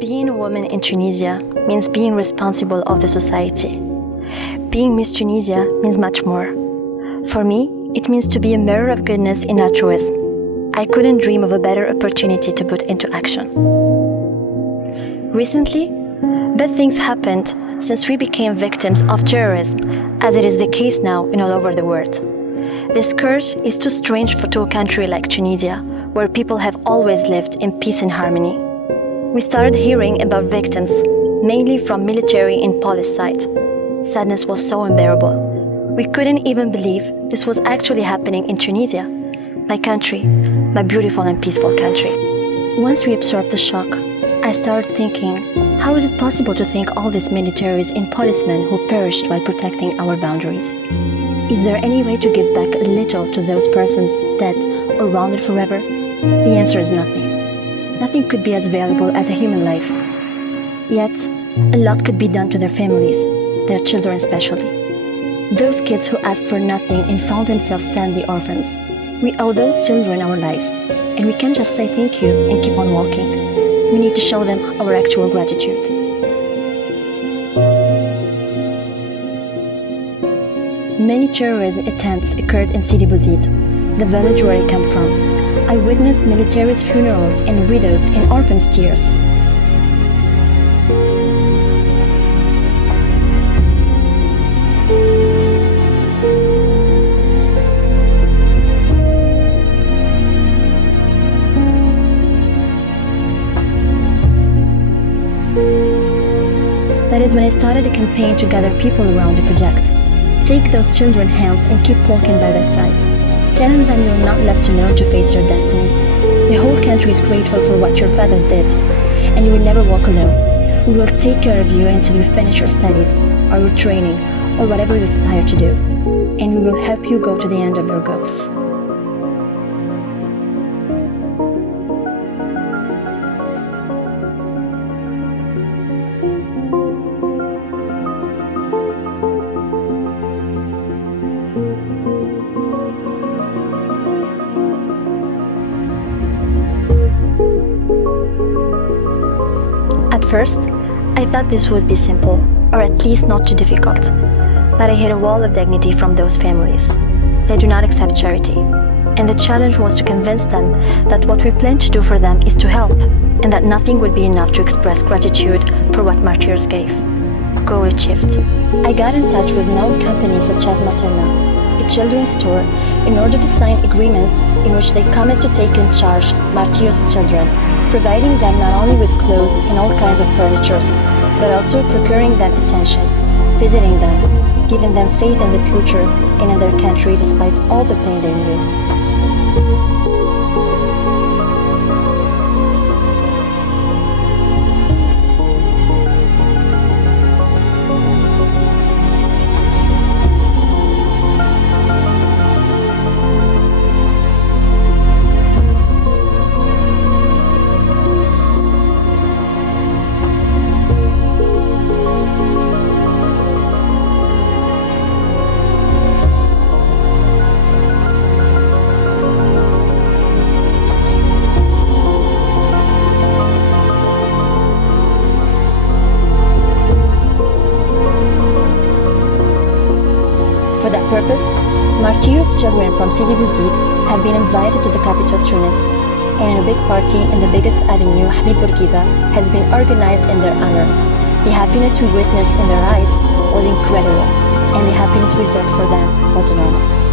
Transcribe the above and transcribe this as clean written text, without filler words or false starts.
Being a woman in Tunisia means being responsible of the society. Being Miss Tunisia means much more. For me, it means to be a mirror of goodness in altruism. I couldn't dream of a better opportunity to put into action. Recently, bad things happened since we became victims of terrorism, as it is the case now in all over the world. This scourge is too strange to a country like Tunisia, where people have always lived in peace and harmony. We started hearing about victims, mainly from military and police side. Sadness was so unbearable. We couldn't even believe this was actually happening in Tunisia, my country, my beautiful and peaceful country. Once we absorbed the shock, I started thinking, how is it possible to think all these militaries and policemen who perished while protecting our boundaries? Is there any way to give back a little to those persons dead or wounded forever? The answer is nothing. Nothing could be as valuable as a human life. Yet, a lot could be done to their families, their children especially. Those kids who asked for nothing and found themselves suddenly orphans. We owe those children our lives, and we can't just say thank you and keep on walking. We need to show them our actual gratitude. Many terrorism attempts occurred in Sidi Bouzid, the village where I come from. I witnessed military's funerals and widows and orphans' tears. That is when I started a campaign to gather people around the project. Take those children's hands and keep walking by their sides. Telling them you're not left alone to face your destiny. The whole country is grateful for what your fathers did, and you will never walk alone. We will take care of you until you finish your studies, or your training, or whatever you aspire to do, and we will help you go to the end of your goals. At first, I thought this would be simple, or at least not too difficult. But I hit a wall of dignity from those families. They do not accept charity, and the challenge was to convince them that what we plan to do for them is to help, and that nothing would be enough to express gratitude for what martyrs gave. Goal achieved. I got in touch with known companies such as Materna, a children's store, in order to sign agreements in which they commit to take in charge martyrs' children, providing them not only with clothes and all kinds of furniture, but also procuring them attention, visiting them, giving them faith in the future and in their country despite all the pain they knew. For that purpose, martyrs' children from Sidi Bouzid have been invited to the capital Tunis, and in a big party in the biggest avenue, Habib Bourguiba, has been organized in their honor. The happiness we witnessed in their eyes was incredible, and the happiness we felt for them was enormous.